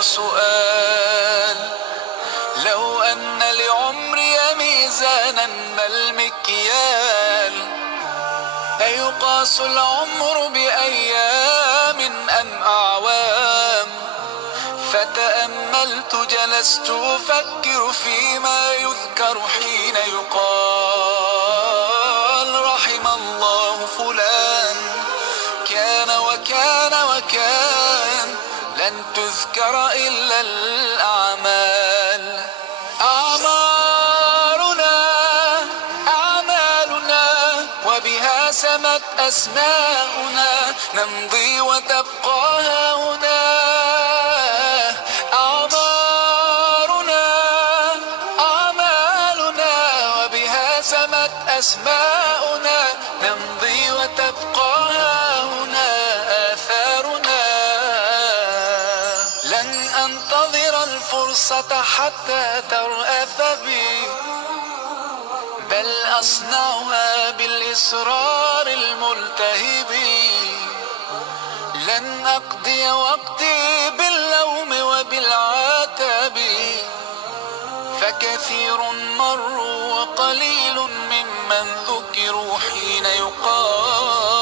سؤال: لو أن لعمري ميزانا ما المكيال، أيقاس العمر بأيام أم أعوام؟ فتأملت جلست أفكر فيما يذكر حين يقال: رحم الله فلان كان وكان وكان، لن تذكر إلا الأعمال. أعمالنا وبها سمت أسماؤنا، نمضي وتبقى هاهنا. أعمالنا وبها سمت أسماؤنا، نمضي وتبقى هاهنا آثارنا. لن أنتظر الفرصة حتى ترأف بي، بل أصنعها بالإصرار الملتهب. لن أقضي وقتي باللوم وبالعتاب، فكثير مروا وقليل ممن ذكروا حين يقال: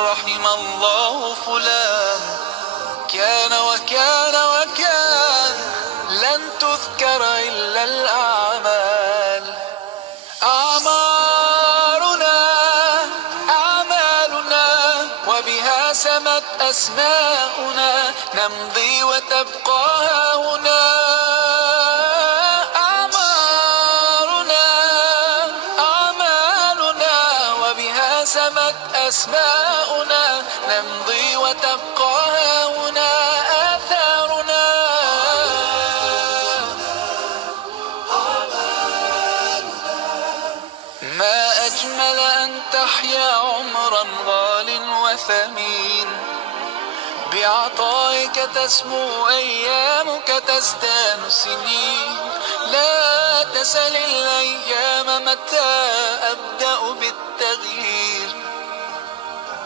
رحم الله فلان كان وكان وكان، لن تذكر إلا الأعمال. أعمالنا وبها سمت أسماؤنا، نمضي وتبقى هاهنا. أعمالنا وبها سمت أسماؤنا، نمضي وتبقى هاهنا آثارنا. ما أجمل أن تحيا عمرا غال وثمين، بعطائك تسمو أيامك تزدان سنين. لا تسل الأيام متى أبدأ بالتغيير،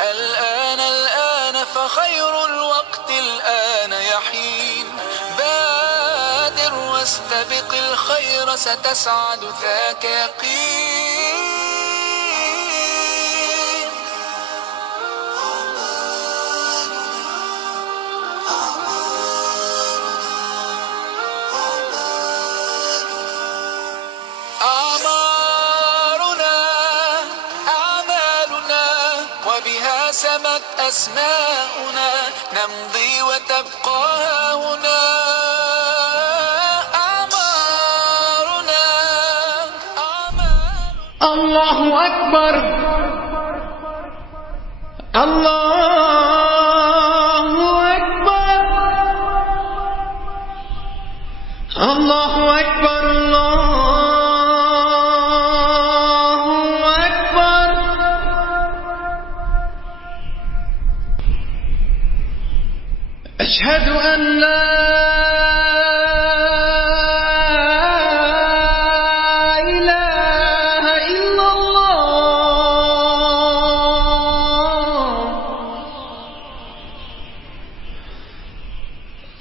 الآن فخير الوقت الآن يحين. بادر واستبق الخير ستسعد ذاك يقين. أعمالنا وبها سمت أسماؤنا، نمضي وتبقى هاهنا. الله أكبر، الله أكبر، الله أكبر، الله أكبر. أشهد أن لا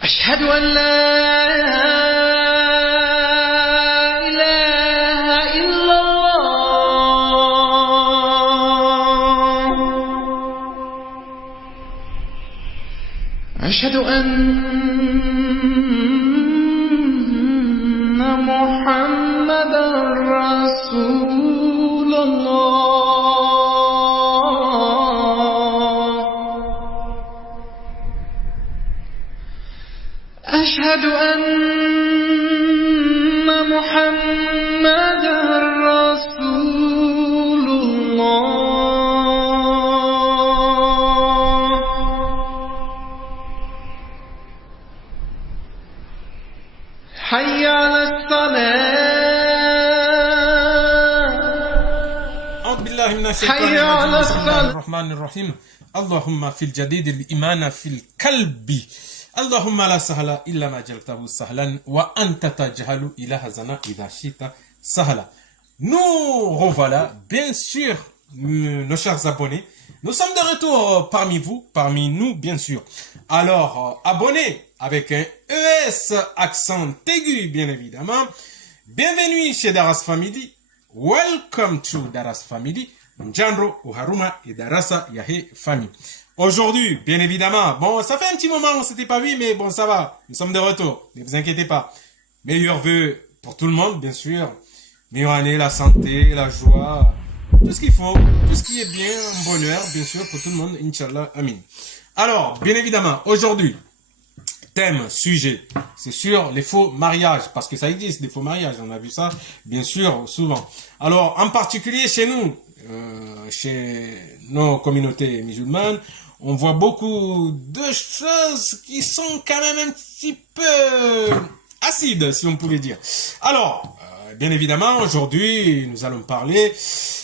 أشهد أن لا إله إلا الله. أشهد أن محمدًا رسول الله. أشهد أن محمدًا رسول الله. حي على الصلاة أعوذ بالله من الشيطان حي على الرجيم بسم الله الصلاة الرحمن الرحيم اللهم في الجديد الإيمان في القلب اللهم لا سهل إلا ما جعلته سهلا وأنت تجعل إلى هزنا إذا شئت سهلا. Nous revoilà, bien sûr, nos chers abonnés. Nous sommes de retour parmi vous, parmi nous, bien sûr. Alors, abonnés avec un ES accent aigu, bien évidemment. Bienvenue chez Daras Family. Welcome to Daras Family. Njandro, Uharuma et Darasa Yahe Family. Aujourd'hui, bien évidemment, bon, ça fait un petit moment, on s'était pas vu, mais bon, ça va. Nous sommes de retour. Ne vous inquiétez pas. Meilleurs vœux pour tout le monde, bien sûr. Meilleure année, la santé, la joie, tout ce qu'il faut, tout ce qui est bien, un bonheur, bien sûr, pour tout le monde, Inch'Allah, Amin. Alors, bien évidemment, aujourd'hui, thème, sujet, c'est sur les faux mariages, parce que ça existe, des faux mariages, on a vu ça, bien sûr, souvent. Alors, en particulier chez nous, chez nos communautés musulmanes, on voit beaucoup de choses qui sont quand même un petit peu acides, si on pouvait dire. Alors, bien évidemment, aujourd'hui, nous allons parler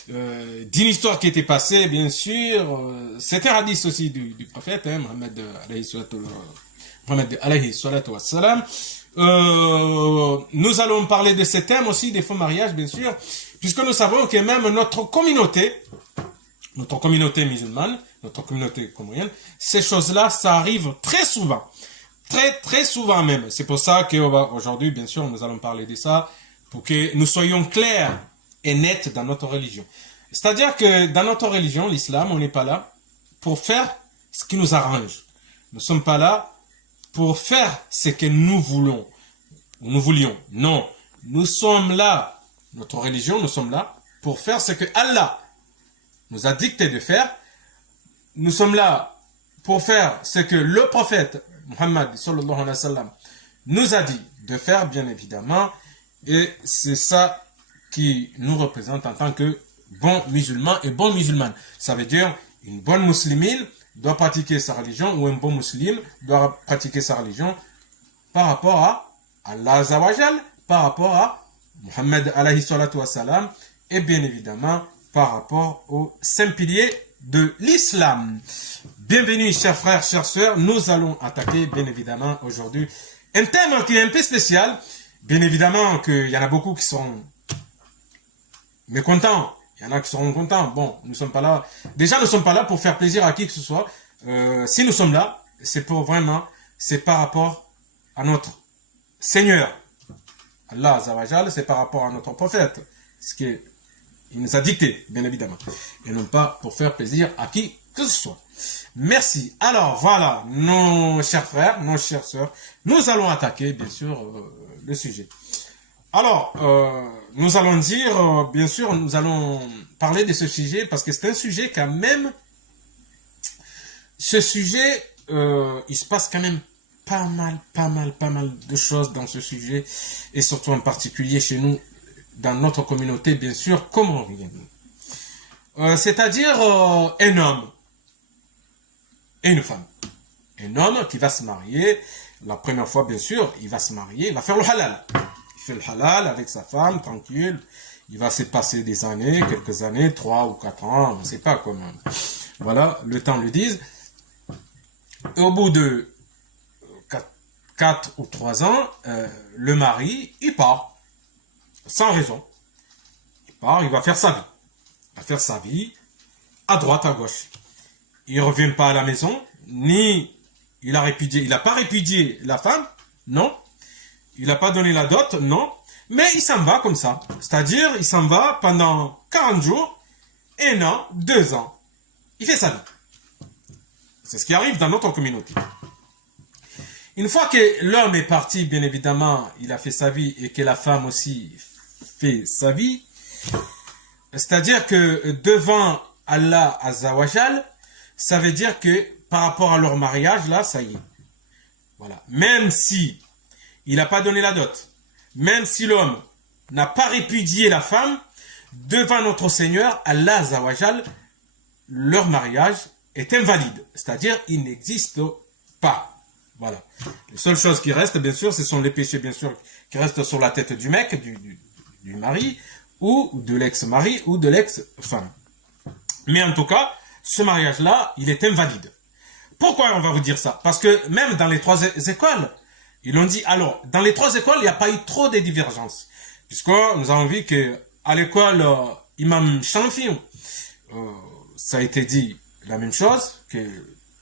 d'une histoire qui était passée, bien sûr. C'était un hadith aussi du prophète, hein, Mohammed alayhi salatu wassalam. Nous allons parler de ce thème aussi, des faux mariages, bien sûr, puisque nous savons que même notre communauté musulmane, notre communauté comorienne, ces choses-là, ça arrive très souvent. Très souvent même. C'est pour ça qu'aujourd'hui, bien sûr, nous allons parler de ça, pour que nous soyons clairs et nets dans notre religion. C'est-à-dire que dans notre religion, l'islam, on n'est pas là pour faire ce qui nous arrange. Nous ne sommes pas là pour faire ce que nous voulons, ou nous voulions. Non, nous sommes là, notre religion, nous sommes là pour faire ce que Allah nous a dicté de faire. Nous sommes là pour faire ce que le prophète Muhammad sallallahu alayhi wa sallam nous a dit de faire, bien évidemment. Et c'est ça qui nous représente en tant que bons musulmans et bonnes musulmanes. Ça veut dire une bonne musulmane doit pratiquer sa religion ou un bon musulman doit pratiquer sa religion par rapport à Allah Azza wa Jal, par rapport à Muhammad alayhi salatu wa salam et bien évidemment par rapport aux 5 piliers de l'islam. Bienvenue chers frères, chères sœurs, nous allons attaquer bien évidemment aujourd'hui un thème qui est un peu spécial. Bien évidemment qu'il y en a beaucoup qui sont mécontents. Il y en a qui seront contents. Bon, nous ne sommes pas là. Déjà, nous ne sommes pas là pour faire plaisir à qui que ce soit. Si nous sommes là, c'est pour vraiment, c'est par rapport à notre Seigneur. Allah Azza wa Jal, c'est par rapport à notre prophète. Ce qu'il nous a dicté, bien évidemment. Et non pas pour faire plaisir à qui que ce soit. Merci. Alors, voilà, nos chers frères, nos chères sœurs, nous allons attaquer, bien sûr, le sujet. Alors, nous allons dire, bien sûr, nous allons parler de ce sujet parce que c'est un sujet quand même, ce sujet, il se passe quand même pas mal de choses dans ce sujet et surtout en particulier chez nous, dans notre communauté, bien sûr, comorienne. C'est-à-dire un homme et une femme. Un homme qui va se marier. La première fois, bien sûr, il va se marier, il va faire le halal. Il fait le halal avec sa femme, tranquille. Il va se passer des années, quelques années, 3 ou 4 ans, on ne sait pas comment. Voilà, le temps le dise. Et au bout de 4 ou 3 ans, le mari, il part. Sans raison. Il part, il va faire sa vie. Il va faire sa vie à droite, à gauche. Il ne revient pas à la maison, ni... Il n'a pas répudié la femme, non. Il n'a pas donné la dot, non. Mais il s'en va comme ça. C'est-à-dire, il s'en va pendant 40 jours, 1 an, 2 ans. Il fait sa vie. C'est ce qui arrive dans notre communauté. Une fois que l'homme est parti, bien évidemment, il a fait sa vie et que la femme aussi fait sa vie. C'est-à-dire que devant Allah Azza wa Jal, ça veut dire que par rapport à leur mariage, là, ça y est. Voilà. Même si il n'a pas donné la dot, même si l'homme n'a pas répudié la femme, devant notre Seigneur, Allah Azza wa Jal, leur mariage est invalide. C'est-à-dire, il n'existe pas. Voilà. Les seules choses qui restent, bien sûr, ce sont les péchés, bien sûr, qui restent sur la tête du mec, du mari, ou de l'ex-mari, ou de l'ex-femme. Mais en tout cas, ce mariage-là, il est invalide. Pourquoi on va vous dire ça? Parce que même dans les 3 écoles, ils l'ont dit, alors, dans les 3 écoles, il n'y a pas eu trop de divergences. Puisque nous avons vu que à l'école Imam Shafi, ça a été dit la même chose, que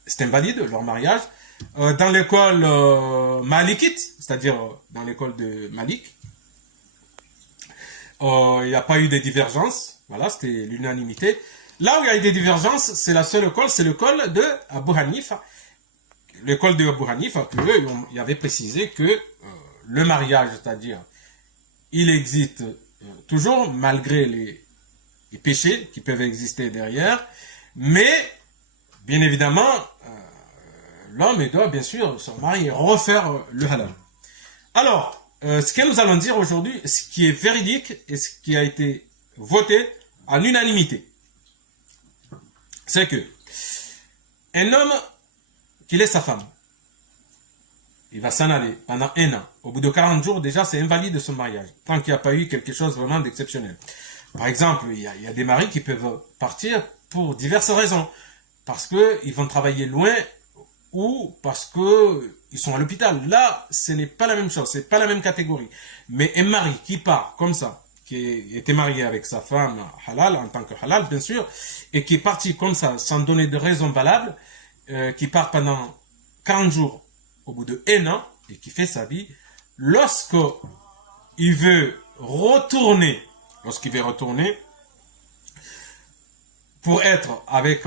c'est invalide, leur mariage. Dans l'école malikite, c'est-à-dire dans l'école de Malik, il n'y a pas eu de divergences. Voilà, c'était l'unanimité. Là où il y a eu des divergences, c'est la seule école, c'est l'école de Abu Hanifa. L'école de Abu Hanifa, eux, ils avaient précisé que le mariage, c'est-à-dire, il existe toujours, malgré les péchés qui peuvent exister derrière, mais, bien évidemment, l'homme doit bien sûr se marier et refaire le halal. Alors, ce que nous allons dire aujourd'hui, ce qui est véridique et ce qui a été voté à l'unanimité, c'est que un homme qui laisse sa femme, il va s'en aller pendant 1 an. Au bout de 40 jours, déjà, c'est invalide son mariage, tant qu'il n'y a pas eu quelque chose vraiment d'exceptionnel. Par exemple, il y a des maris qui peuvent partir pour diverses raisons. Parce qu'ils vont travailler loin ou parce qu'ils sont à l'hôpital. Là, ce n'est pas la même chose, c'est pas la même catégorie. Mais un mari qui part comme ça, qui était marié avec sa femme halal, en tant que halal, bien sûr, et qui est parti comme ça, sans donner de raison valable, qui part pendant 40 jours, au bout de 1 an, et qui fait sa vie, lorsqu'il veut retourner pour être avec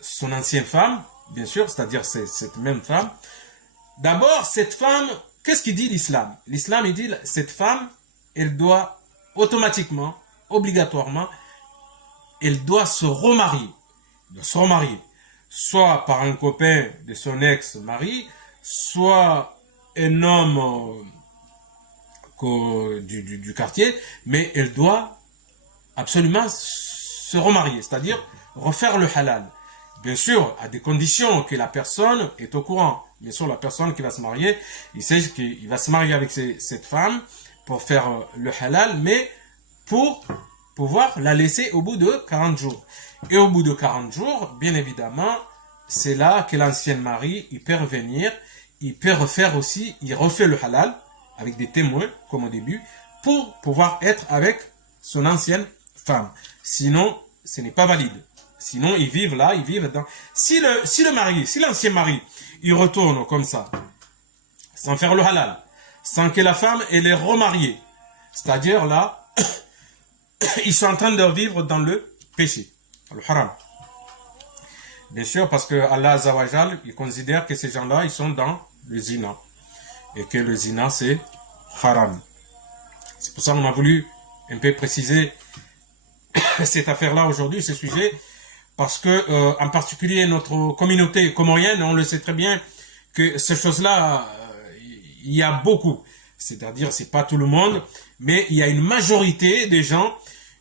son ancienne femme, bien sûr, c'est-à-dire cette même femme, d'abord, cette femme, qu'est-ce qu'il dit l'islam? L'islam, il dit, cette femme, elle doit automatiquement, obligatoirement, elle doit se remarier. Elle doit se remarier. Soit par un copain de son ex-mari, soit un homme du quartier, mais elle doit absolument se remarier, c'est-à-dire refaire le halal. Bien sûr, à des conditions que la personne est au courant. Bien sûr, la personne qui va se marier, il sait qu'il va se marier avec cette femme pour faire le halal, mais pour pouvoir la laisser au bout de 40 jours. Et au bout de 40 jours, bien évidemment, c'est là que l'ancien mari, il peut revenir, il peut refaire aussi, il refait le halal avec des témoins, comme au début, pour pouvoir être avec son ancienne femme. Sinon, ce n'est pas valide. Sinon, ils vivent là, ils vivent dans... Si l'ancien mari, il retourne comme ça, sans faire le halal, sans que la femme, elle est remariée, c'est-à-dire là, ils sont en train de vivre dans le péché, le haram. Bien sûr, parce que Allah Azawajal, il considère que ces gens-là, ils sont dans le zina. Et que le zina, c'est haram. C'est pour ça qu'on a voulu un peu préciser cette affaire-là aujourd'hui, ce sujet, parce que, en particulier, notre communauté comorienne, on le sait très bien, que ces choses-là, il y a beaucoup. C'est-à-dire, c'est pas tout le monde, mais il y a une majorité des gens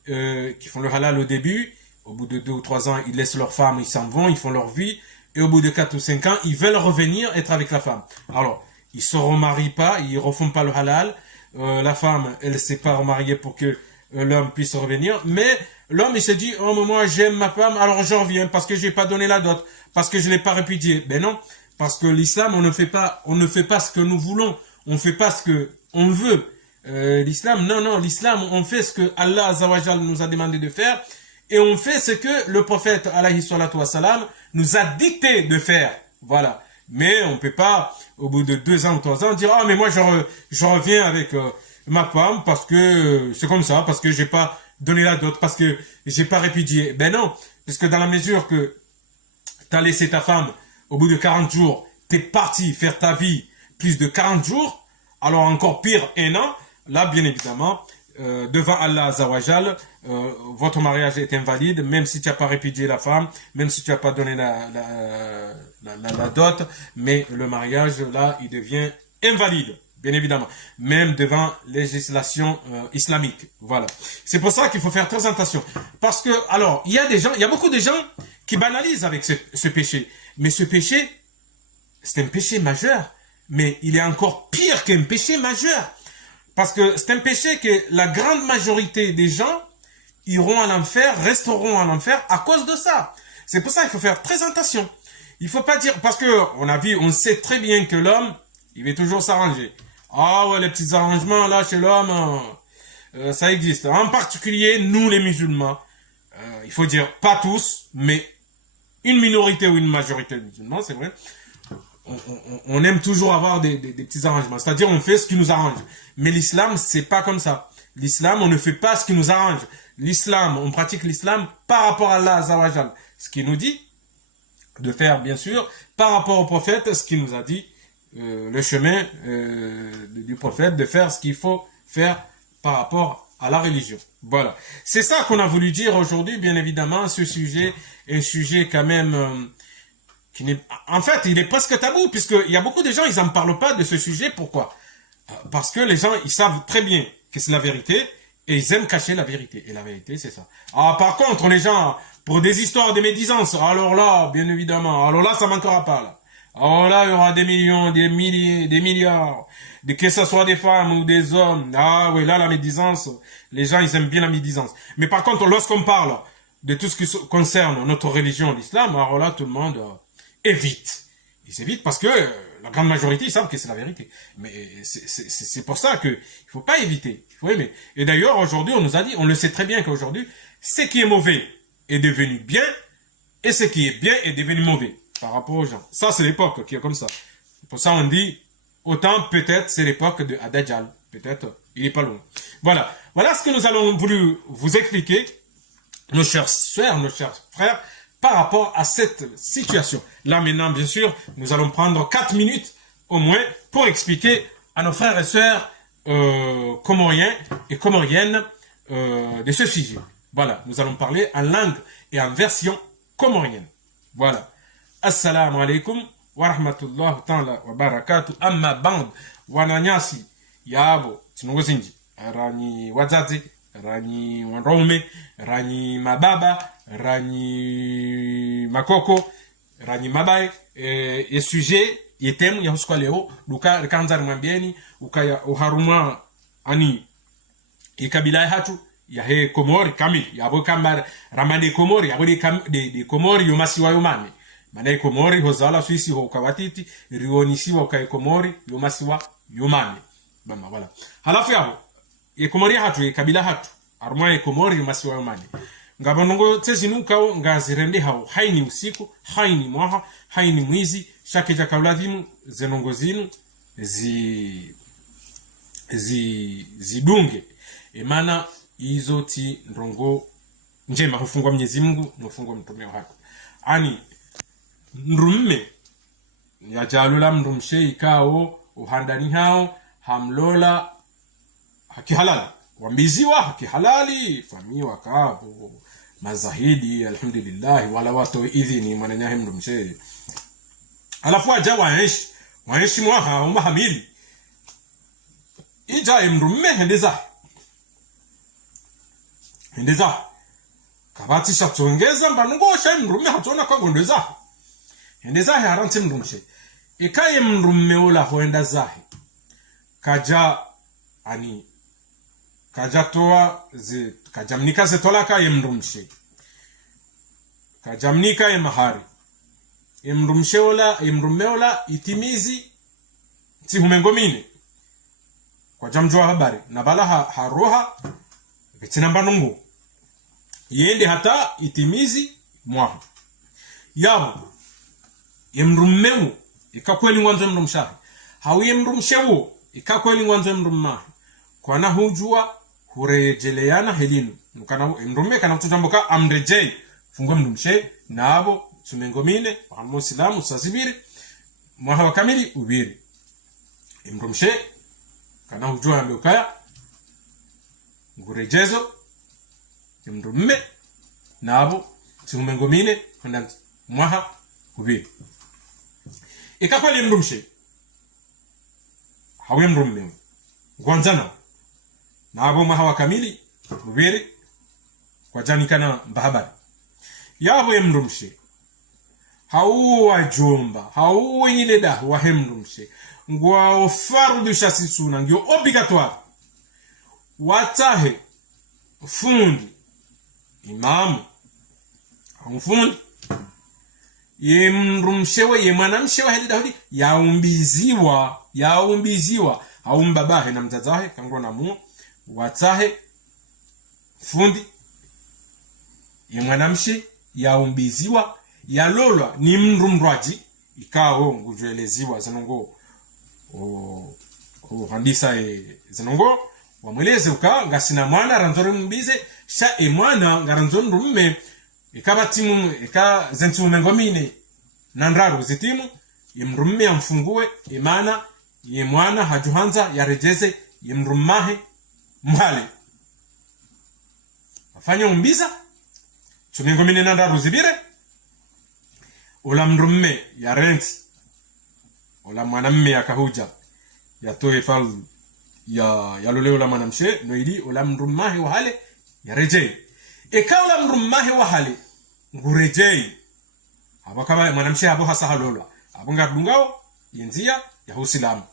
qui font le halal au début. Au bout de 2 ou 3 ans, ils laissent leur femme, ils s'en vont, ils font leur vie. Et au bout de 4 ou 5 ans, ils veulent revenir être avec la femme. Alors, ils se remarient pas, ils refont pas le halal. La femme, elle s'est pas remariée pour que l'homme puisse revenir. Mais l'homme, il se dit, oh, mais moi, j'aime ma femme, alors je reviens parce que j'ai pas donné la dot, parce que je l'ai pas répudiée. Ben non, parce que l'islam, on ne fait pas ce que nous voulons. On fait pas ce que on veut. L'islam, non, l'islam, on fait ce que Allah Azawajal nous a demandé de faire. Et on fait ce que le prophète, alayhi salatu wassalam, nous a dicté de faire. Voilà. Mais on peut pas, au bout de 2 ans ou 3 ans, dire, ah, mais moi, je reviens avec ma femme parce que c'est comme ça, parce que j'ai pas donné la dot, parce que j'ai pas répudié. Ben non. Parce que dans la mesure que t'as laissé ta femme, au bout de 40 jours, t'es parti faire ta vie plus de 40 jours, alors encore pire, 1 an, là, bien évidemment, devant Allah Azawajal, votre mariage est invalide, même si tu n'as pas répudié la femme, même si tu n'as pas donné la dot, mais le mariage, là, il devient invalide, bien évidemment, même devant législation islamique. Voilà. C'est pour ça qu'il faut faire très attention. Parce que, alors, il y a beaucoup de gens qui banalisent avec ce péché. Mais ce péché, c'est un péché majeur, mais il est encore pire qu'un péché majeur. Parce que c'est un péché que la grande majorité des gens iront à l'enfer, resteront à l'enfer à cause de ça. C'est pour ça qu'il faut faire très attention. Il faut pas dire, parce que on sait très bien que l'homme, il va toujours s'arranger. Ah ouais, les petits arrangements là chez l'homme, ça existe. En particulier, nous les musulmans, il faut dire pas tous, mais une minorité ou une majorité de musulmans, c'est vrai. On aime toujours avoir des petits arrangements. C'est-à-dire, on fait ce qui nous arrange. Mais l'islam, c'est pas comme ça. L'islam, on ne fait pas ce qui nous arrange. L'islam, on pratique l'islam par rapport à Allah Azawajal. Ce qu'il nous dit de faire, bien sûr, par rapport au prophète, ce qu'il nous a dit, le chemin du prophète, de faire ce qu'il faut faire par rapport à la religion. Voilà. C'est ça qu'on a voulu dire aujourd'hui, bien évidemment, ce sujet, un sujet quand même... En fait, il est presque tabou, puisqu'il y a beaucoup de gens, ils n'en parlent pas de ce sujet. Pourquoi? Parce que les gens, ils savent très bien que c'est la vérité, et ils aiment cacher la vérité. Et la vérité, c'est ça. Ah, par contre, les gens, pour des histoires de médisance, alors là, bien évidemment, alors là, ça manquera pas, là. Alors là, il y aura des millions, des milliers, des milliards, que ce soit des femmes ou des hommes. Ah oui, là, la médisance, les gens, ils aiment bien la médisance. Mais par contre, lorsqu'on parle de tout ce qui concerne notre religion, l'islam, alors là, tout le monde... évite. Ils évitent parce que la grande majorité, ils savent que c'est la vérité. Mais c'est pour ça que il faut pas éviter. Il faut aimer. Et d'ailleurs, aujourd'hui, on nous a dit, on le sait très bien qu'aujourd'hui, ce qui est mauvais est devenu bien et ce qui est bien est devenu mauvais par rapport aux gens. Ça, c'est l'époque qui est comme ça. Pour ça, on dit, autant peut-être c'est l'époque de Ad-Dajjal. Peut-être, il est pas loin. Voilà. Voilà ce que nous allons voulu vous expliquer, nos chers soeurs, nos chers frères, par rapport à cette situation. Là, maintenant, bien sûr, nous allons prendre 4 minutes au moins pour expliquer à nos frères et sœurs comoriens et comoriennes de ce sujet. Voilà, nous allons parler en langue et en version comorienne. Voilà. Assalamu alaikum wa rahmatullahi ta'ala wa barakatuh. Amma band wananyasi yabo tinugozinji rani wazazi rani wanaume rani mababa rani makoko rani mabai e sujet yetemu ya husko leo duka kanza mwambieni ukaya uharuma ani ikabila hatu ya he komori kamili yabo kamar ramade komori yabo de komori yomasiwa yomame maana komori hozala suisi ho kawatiti rionisiwa ukai komori yomasiwa yomame bama wala halafu yabo ye komori hatu ye kabila hatu aruma ye komori yomasiwa yomame ngabonongo tsezinuka ngazirende hao haini usiku haini mwaha haini mwizi shake jakauladhimu zenongo zinu zidunge emana hizo ti ndongo njema hufungwa Mwenyezi Mungu hufungwa mtume wake ani nrumme ya jalula mrumshe ikao uhandani hao hamlola haki halali wambiziwa haki halali famiwa kabu mazahidi alhamdulillah wala watu idhini mwananyahe mrumshe alafu aja waenshi mwaha umahamili ija mrumme hendeza kabati shatongeza mbanungo sha mrumme hatona kwa gondeza hendeza haranti mrumshe ikaye mrumme ola hoenda zahi kaja ani kaja toa kajamnika se tola kaye mrumshe kajamnika ye mahari mrumme ola itimizi ti humengomine kwa jamjwa habari na bala haroha betina mbanungo yende hata itimizi mwaha yabo yemrummeu ikakweli ngwanzo mrumshahi hawi yemrumshewo ikakweli ngwanzo mrummahi kwana hujua hurejeleana helinu nukana mrumme kana tutamboka amrejei fungwe mrumshe nabo tumengomine wa muslimu sazibiri mwaha wa kamili ubiri mrumshe kana hujua ambekaya ngurejezo mrumme nabo tumengomine handa mwaha ubiri ikakweli mrumshe hawe mrumme ngwanzana nabo mwaha wa kamili ubiri kwa janikana mbahabari yabo mrumshe hau wajomba hau wenyile da wahemrumshe ngwa fardu shasisuna ngio obligatoire watahe fundi imamu fundi yemrumshewe yemanamshewe hadi Daudi yaumbiziwa haumbabahe na mzazahe kangwa na mu watahe fundi yemanamshe yaumbiziwa yalolwa ni mrumrwaji ikawo ngujweleziwa zanongo handisa zanongo wamweleze uka ngasina mwana ranzore mbize sha mwana ngaranzore rumme ikabatimu zentu mengomine nandraru zitimu yemrumme amfungue imana yemwana hajuhanza yarejeze yemrummahe mhale afanya umbiza tumengomine nandraru zibire ola mrumme ya renti ola mwanamme akahuja yatoe fal ya lole ola mwanamshe noidi ola mrummahe wahale yarejee ekaula mrummahe wahale ngurejei abo kama mwanamshe abo hasa halolwa abo ngadungao yenzia ya uislamu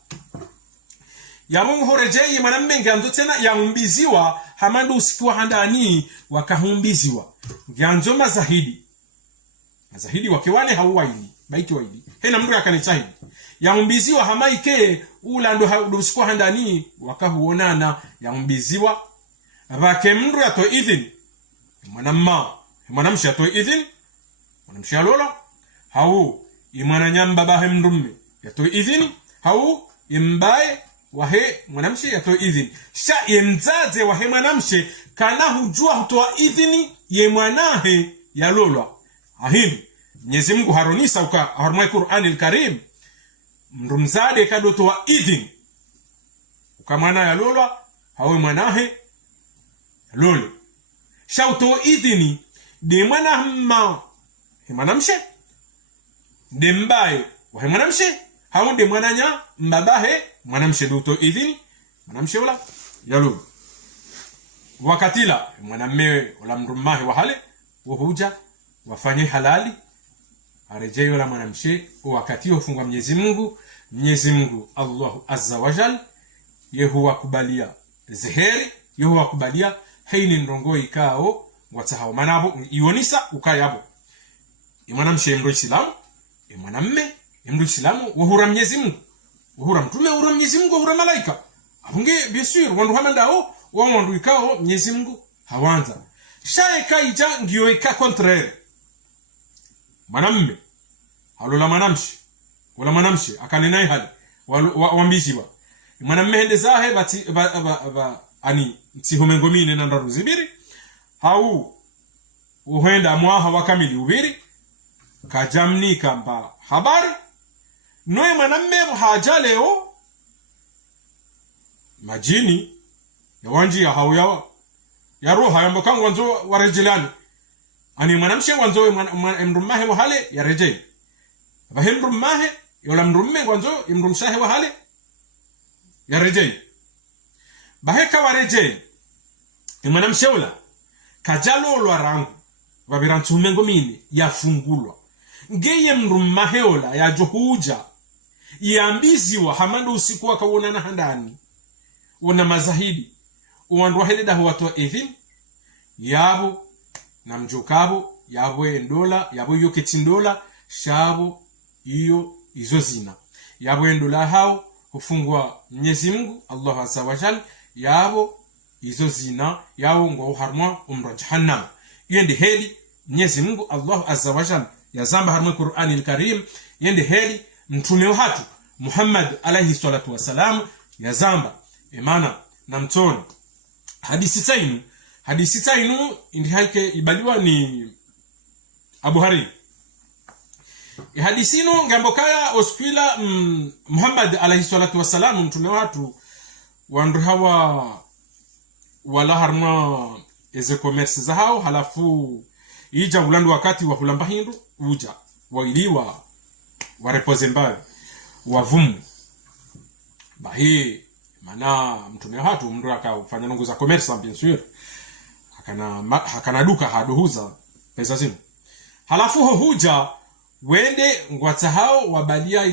ya mungu horejei mwanamme nganzo tena yaumbiziwa hamandu usikiwa handani wakahumbiziwa nganzo mazahidi wakiwane hauwaili baiki waili hena mndu akanitahidi yaumbiziwa hamaike ula ndo usikiwa handani wakahuonana yaumbiziwa abake mndu yato idhini mwanamshe atoe idhini mwanamshe alola hau imwananyamba bahe mrumme yatoe idhini hau imbaye wahe mwanamshe yatoe idhini sha yemzaze wahe mwanamshe kana hujua hutoa idhini ye mwanahe yalolwa ahindi Mwenyezi Mungu haronisa uka harumai Qur'an al-Karim mrumzade kadotoa idhini uka mwana yalolwa hawe mwanahe yalole shauto idhini de mwanamshe de mbaye wa mwanamshe haunde mwananya mbabahe mwanamshe duto idhini mwanamshe ula yalo wakatila mwanamme ula mrumahe wa hale wahuja wafanye halali arejeyo la mwanamshe wakati ufungwa Mwenyezi Mungu Allah azza wa jal yehuwa kubalia zeheri yehuwa kubalia haini ndongo ikao watahao manabo ionisa ukayabo mwanamshe mro Islamu mwanamme mro Islamu wahura Mwenyezi Mungu wahura mtume wahura Mwenyezi Mungu wahura malaika abunge bien sûr wandu hamandao wandu ikao Mwenyezi Mungu hawanza shaika ija ngio ika contraire mwanamme halola mwanamshe wala mwanamshe akanenai hali wambiziwa mwanamme hende zahe bati ani ntihomengomine na ndaru zibiri hau uhenda mwaha wakamili ubiri kajamni kamba habari noe mwanamme hajaleo majini ya wanji ya hau ya roha yambokangu wanzo warejilani ani mwanamshe wanzo mrumahe wahale ya rejei abahe mrumahe yola mrumme wanzo mrumshahe wahale ya rejei baheka warejei mwanamshe ula kajalo lwa rangu wabirantu mengomini yafungulwa ngeye mrumahe ula ya johuja yambiziwa hamandu usiku wakawonana handani wana mazahidi uwandu waheleda huwatoa idhin yabo na mjokabo yabo endola yabo yoke tindola shabo iyo izo zina yabo endola hao hufungwa Mwenyezi Mungu Allah azza wa jalla yabo izo zina yao ngo harma umra jahannam yende heli Mwenyezi Mungu Allah azza wa jalla yazamba harma Qur'anil Karim yende heli mtume watu Muhammad alayhi salatu wasalam yazamba emana na mtoni hadisi tainu indi haike ibaliwa ni Abu Hari hadisino ngambokaya ospila Muhammad alayhi salatu wasalam mtume watu wandu hawa wala harma eze commerce za hao halafu ija ulandu wakati wa hulamba hindu uja wailiwa warepozemba wavumu bahi mana mtume watu mndu akafanya nungu za commerce bien sûr hakana duka haduhuza pesa zinu halafu huja wende ngwatsa hao wabalia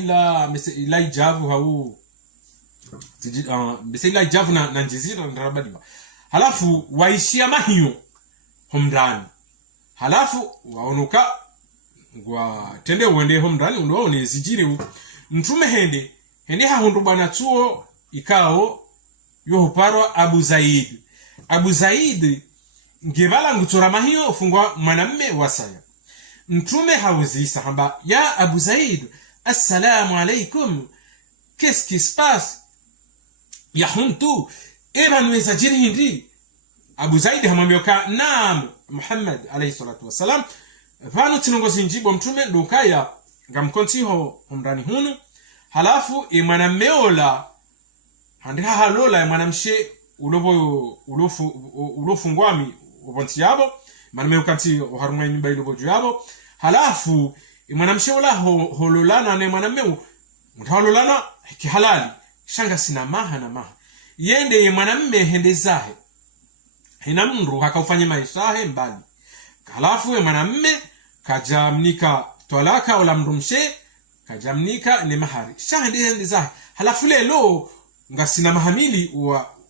ila ijavu hau ila ijavu na njizira ndarabadiwa. Halafu waishia mahiyo homdani. Halafu waonuka ngwa tende wende homdani unaone zijiri mtume hende hahundu bana tuo ikao yohuparo Abu Zaid. Abu Zaid ngebala ngutora mahiyo fungwa mwanamme wasaya. Mtume hauzisa hamba ya Abu Zaid, assalamu alaikum, qu'est-ce qui se passe? Ya huntu eba nweza jiri hindi. Abu Zaid hamambioka naam Muhammad alayhi salatu wassalam. Vanu tinongozi njibo mtume ndukaya ngamkonsiho umrani hunu. Halafu mwanamme ola handiha halola mwanamshe ulofungwami ubonti yabo maname ukanti oharumwa nyumba iloboju yabo. Halafu mwanamshe ola hololana ne mwaname muthalolana kihalali shanga sina maha na maha yende mwanamme hende zahe hina mndu hakaufanye maishahe mbali. Halafu mwanamme kajamnika tolaka ola mrumshe kajamnika ne mahari shahende hende zahe. Halafu lelo ngasina mahamili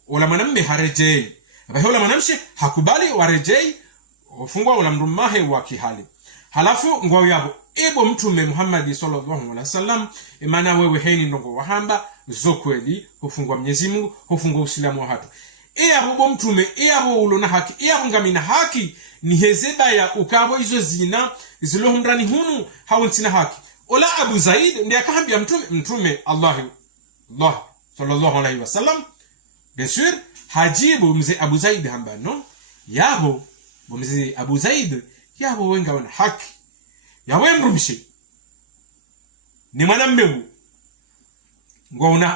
ola mwanamme harejei abahola mwanamshe hakubali warejei ofungwa ola mrumahe wa kihali. Halafu ngwa yabo ebo mtume Muhammad sallallahu alaihi wasallam emana wewe heni ndongo wahamba zokweli hufungwa Mwenyezi Mungu hufungwa Uislamu wa hatu abo mtume abo ulona haki abo ngamina haki ni hezeba ya ukabo izo zina zilohumrani hunu hawontina haki. Ola Abu Zaid ndiye akahambia mtume Allah sallallahu alaihi wasallam bien sûr hajibu mzee Abu Zaid hamba no yabo mzee Abu Zaid yabo wenga wana haki yawe mrumshi ni mwanamme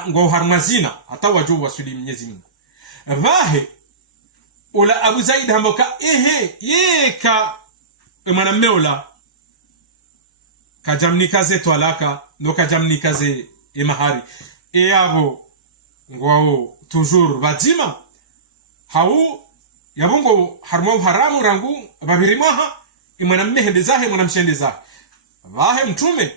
ngo harmazina hata wajua wasuli Mwenyezi Mungu vahe. Ola Abu Zaid hamboka yeka mwanamme ola kajamnika ze twalaka no kajamnika ze mahari yabo ngo toujours badima hau yabungo harmo haramu rangu babirimaha mwanamme hende zahe mwanamshende zahe vahe mtume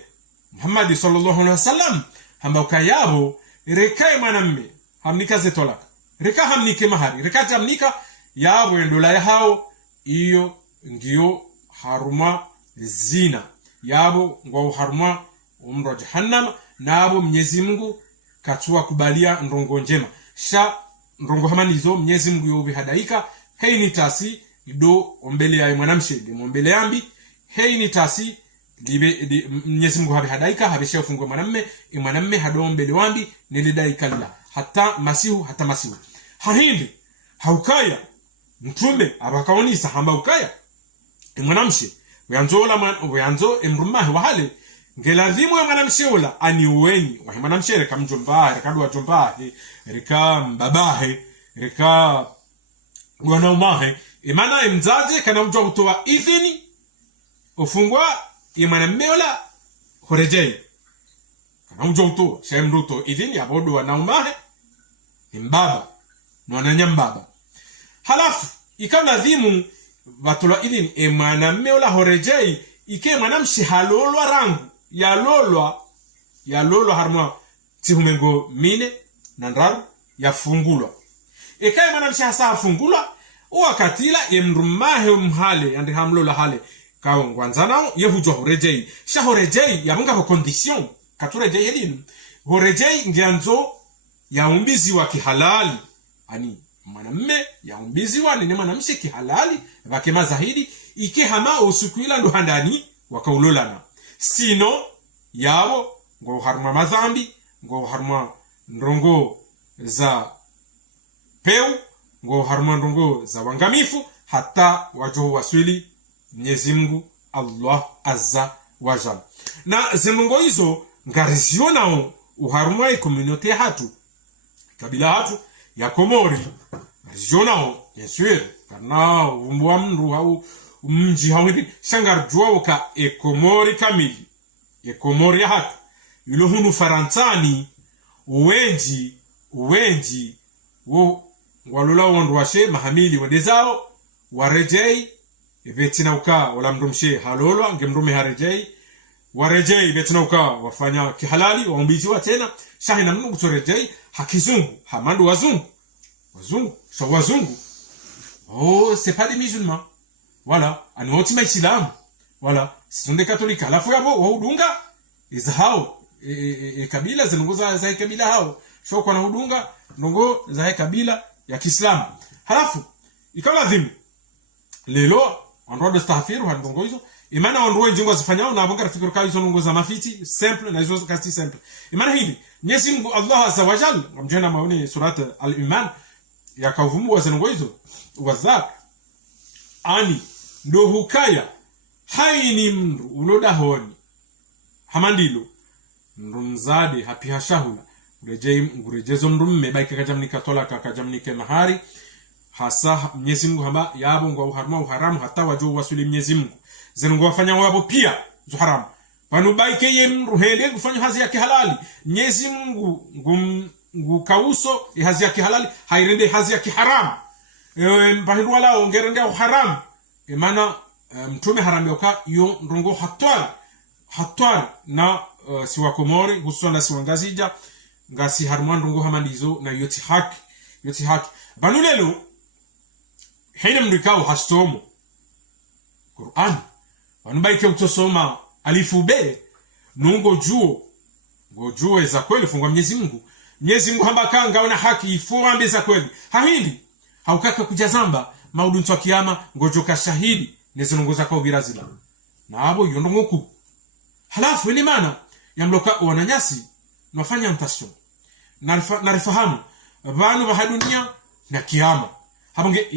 Muhammad sallallahu alaihi wasallam hamba ukayabo rekae mwanamme hamnika ze tolaka reka hamnike mahari reka jamnika yabo ndola ya hao iyo ngiyo haruma zina yabo ngo haruma umro jahannam nabo Mwenyezi Mungu katua kubalia ndongo njema sha ndongo hamanizo Mwenyezi Mungu yobi hadaika hei ni tasi do ombele ya mwanamshe ombele yambi hei ni tasi libe Mwenyezi Mungu habe hadaika habe shafungwa mwanamme hado ombele wambi nilidaika la hata masihu hahindi haukaya mtume abakaonisa hamba ukaya mwanamshe uyanzo emrumahe wahale ngelazimu ya mwanamshe ula ani uweni wa mwanamshe reka mjombahe reka duwa jombahe reka mbabahe reka wanaumahe imana mzazi kana mjwa kutoa idhini ufungwa mwanamme ula horejei kana mjwa kutoa shemruto idhini abodo wanaumahe mbaba mwananyambaba. Halafu ikalazimu batula idhini mwanamme ula horejei ike mwanamshi halolwa rangu yalolwa harma tihumengo mine nandaru yafungulwa ikaye mwanamshi hasa fungulwa wakatila yemrumahe mhale ande hamlola hale kaongwanzana yehujwa horejei sha horejei yabunga kwa condition katurejei hedin horejei ngianzo ya umbizi wa kihalali ani mwanamme ya umbizi wa nene mwanamshi kihalali bakema zahidi ike hama usukuila ndo handani wakaulolana sino yabo ngo harma madhambi ngo harma ndrongo za peu ngo harma ndrongo za wangamifu hata wajo waswili Mwenyezi Mungu Allah azza wa jalla. Na zimungo hizo ngariziona uharumwa communauté hatu kabila hatu ya Komori ngariziona bien sûr kana umbwa mndu au mji hawidi shangarjua uka Komori kamili Komori hatu yulo hunu Faransani uwenji wo walola wandu washe mahamili wadezao warejei betina uka wala mrumshe halolwa ngemrume harejei warejei betina ukawa wafanya kihalali waumbiziwa tena shahina mnu kutorejei hakizungu hamandu wazungu oh c'est pas des musulmans voilà ani woti maisilamu voilà ce sont des catholiques alafu yabo wahudunga izahao kabila zinongoza za kabila hao sio kwa na hudunga ndongo za kabila ya Kiislamu halafu ikawa adhimu lelo andro de stafiru handongo hizo imana andro njingo zifanyao na abanga fikiri kwa hizo ndongo za mafiti simple na hizo kasti simple imana hili Mwenyezi Mungu Allah azza wa jalla mjana maoni surat al-iman ya kavumu wa ndongo hizo wazak ani ndo hukaya haini mndu unoda honi hamandilo mrumzade hapihashahula urejezo mrumme baika kajamnika tola kakajamnike mahari hasa Mwenyezi Mungu hamba yabo ngo haramu hata wajo wasuli Mwenyezi Mungu zengo wafanya wabo pia zo haramu panu baike yemru hende kufanya hazi yake halali Mwenyezi Mungu ngukauso hazi yake halali hairende hazi yake haramu mpahiru wala ongerende haramu maana mtume harambe oka yo ndongo hatwar na siwa Komori husona siwa ngazija ngasi harman ndongo hamandizo na yoti haki banulelo hene mrikao hastomo Qur'an banubaike utosoma alifu be nungo juo za kweli fungwa Mwenyezi Mungu hamba kanga ona haki ifuambe za kweli hahindi haukaka kujazamba mauduntu wa kiyama ngojoka shahidi nezinongoza kwa birazila na abo yondongo ku halafu ni maana yamloka wananyasi nafanya mtasio narifahamu banu ba dunia na kiyama habonge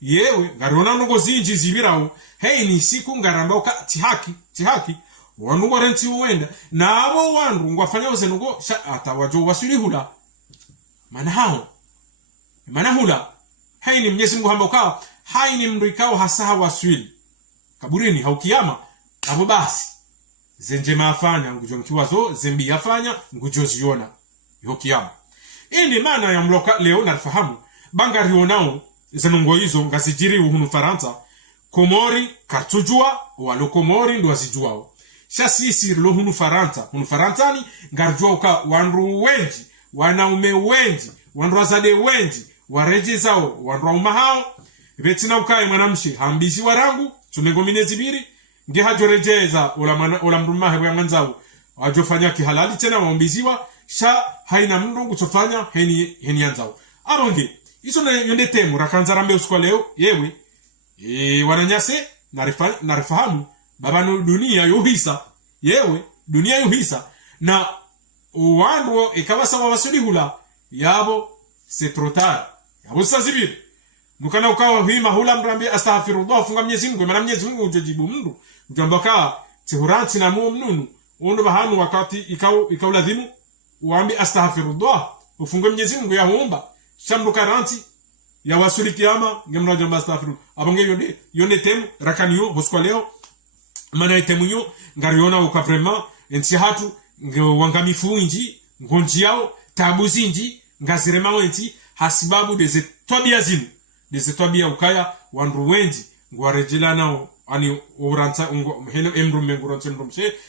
yewe garona nongo zinji zibirao ni siku ngaramboka tihaki wanu warenti uenda na abo wandu ngwafanya uzenongo atawajo wasulihula manahula ni Mwenyezi Mungu hamboka ni mrikao hasaha waswili kaburini haukiyama abo basi zenje mafanya ngujo mkiwazo zembi yafanya ngujo ziona yokiyama ni maana ya mloka leo nafahamu banga rionao zenongo hizo ngasijiri uhunu Faransa Komori kartujua walo Komori ndo wazijuao sisi lo hunu Faransa ni ngarjua uka wanru wenji wanaume wenji wanru azade wenji wareje zao wanru umahao betina ukae mwanamshi hambishi warangu tumengomine zibiri nge hajorejeza ola mrumahe bwanganzao wajofanya kihalali tena waombiziwa haina mndu kutofanya heni yanzao abonge iso na yonde temu rakanzarambe usikwa leo yewe wananyase narifahamu babano dunia yuhisa na wandu ikawasa wawasulihula yabo c'est trop tard yabo sazibiri nukana ukawa huima hula mrambi astaghfirullah funga Mwenyezi Mungu maana Mwenyezi Mungu ujojibu mndu ujambaka tehuranti na mnunu ondo bahanu wakati ikaulazimu uambi astaghfirullah ufunge Mwenyezi Mungu ya huomba shambu karanti ya wasuli kiyama ngemra jamba astaghfirullah abonge yonde temu rakaniyo hoskwa leo maana temunyo ngariona ukaprema enti hatu ngewangamifu inji ngonjiao tabuzinji ngazirema wenti hasibabu deze twabia ukaya wandu wenji ngwarejela nao ani uranta helo emrume nguronse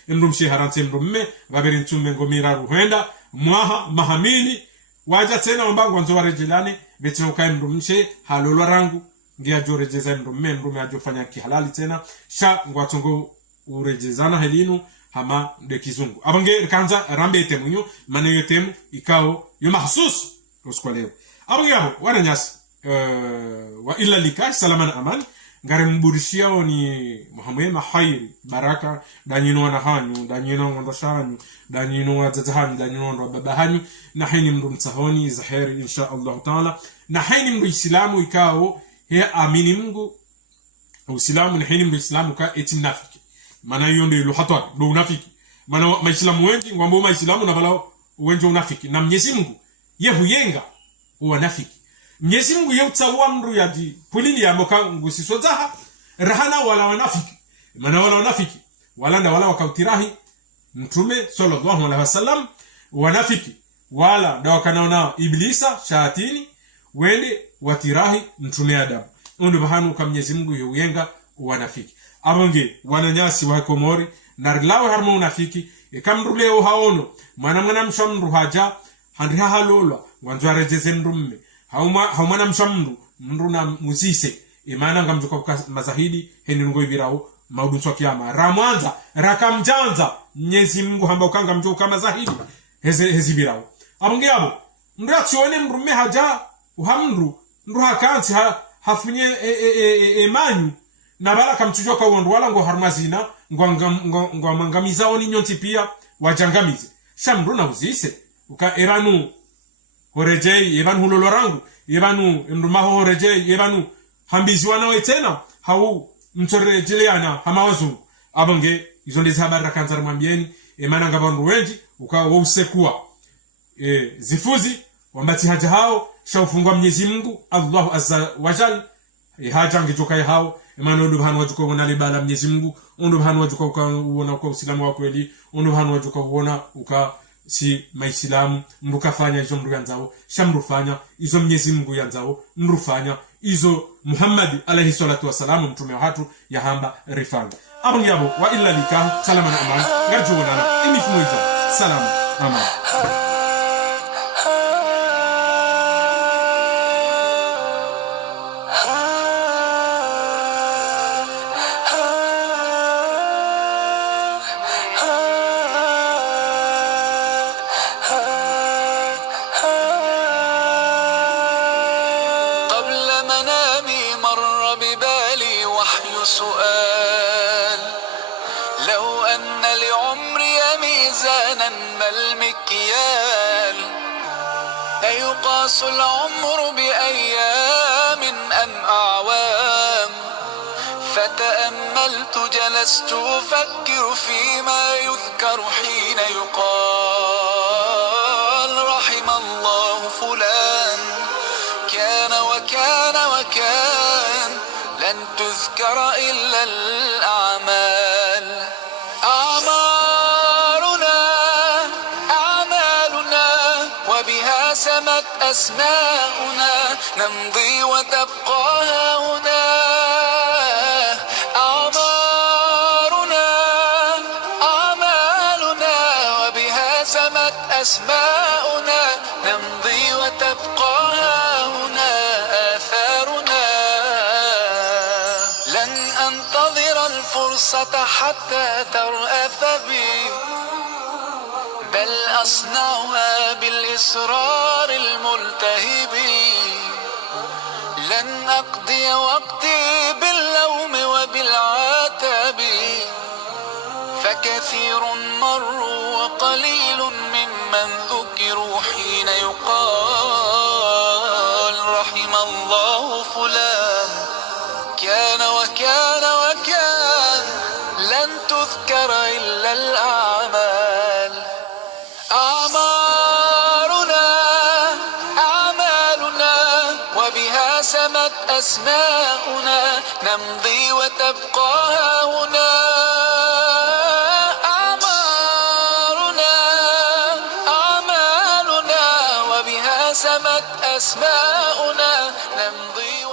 emrumshe harante emrume gaberi ntume ngomira ruhenda mwaha mahamini waja tena mbango nzo warejelane betina ukaya emrumshe halolo rangu ngia jorejeza emrume ajofanya kihalali tena ngwatongo urejezana helinu hama de kizungu abange kanza rambe temunyo maana yotemu ikao yo mahsus usikwa leo abange hapo wananyasi wa illa lika salaman aman ngare mburishia ni muhamema khairi baraka danyino na hanyu danyino ndo shanyu danyino wazahanyu danyino ndo baba hanyu na haini mndu mtahoni zaheri insha Allah taala na haini mndu islamu ikao he amini Mungu uislamu na haini mndu islamu ka etinafiki maana hiyo ndio luhatwa ndo unafiki maana maislamu wengi ngwambo maislamu na balao wengi unafiki na Mwenyezi Mungu yehuyenga uanafiki Mwenyezi Mungu yutsawa mndu yaji pulili ya moka ngusisozaha rahana wala wanafiki maana wala wanafiki wala wakautirahi mtume sallallahu alaihi wasallam wanafiki wala ndo kanaona iblisa shatini wende watirahi mtume Adam ndo bahanu kwa Mwenyezi Mungu yuyenga wanafiki abonge wananyasi wa Komori narilawe harmo unafiki ikamru leo haono mwana mshamru haja handri halolwa wanzwa rejeze ndrumme haumana mshamru mru na muzise imana ngamjuka mazahidi heni ngo ibirao maudunso kiyama ramwanza rakamjanza Mwenyezi Mungu hamba ukanga mjuka mazahidi hezi birao abonge abo mru atsione mrumme haja uhamru ndu hakansi hafunye emanyu na baraka mtujwa kwa wandu wala ngo harmazina ngo mangamiza oni nyonti pia wajangamize shamru na uzise uka eranu horejei ebanu hulolorangu ebanu ndumaho horejei ebanu hambiziwa nawe tena hau mtorejeleana hamawazungu abonge izo ndizi habari rakanzara mwambieni emana ngabandu wenji uka wausekua zifuzi wambati haja hao shaufungwa Mwenyezi Mungu Allahu azza wajal haja ngijoka hao emana ndo hanu wajuko wona libala Mwenyezi Mungu ndo hanu wajuko uona kwa Uislamu wa kweli ndo hanu wajuko uona uka si maislamu mrukafanya izo mru yanzao shamrufanya izo Mwenyezi Mungu yanzao mrufanya izo Muhammad alayhi salatu wasalam mtume wa hatu ya hamba rifanga abun yabo wa illa lika salama na aman garjuwana imifumoita salama aman سؤال لو أن لعمري ميزانا ما المكيال أيقاس العمر بأيام أم أعوام فتأملت جلست أفكر فيما يذكر حين يقال رحم الله فلان كان وكان وكان لن تذكر إلا الأعمال أعمالنا وبها سمت أسماؤنا نمضي وتبقى هنا أعمالنا وبها سمت أسماؤنا نمضي وتبقى هنا آثارنا لن أنتظر الفرصة حتى ترأف بي بل أصنعها بالإصرار الملتهب لن أقضي وقتي باللوم وبالعتاب فكثير مروا وقليل ممن ذكروا حين يقال رحم الله فلان كان وكان وكان لن تذكر إلا الأعمال أعمالنا وبها سمت أسماؤنا نمضي وتبقى هنا أعمالنا وبها سمت أسماؤنا نمضي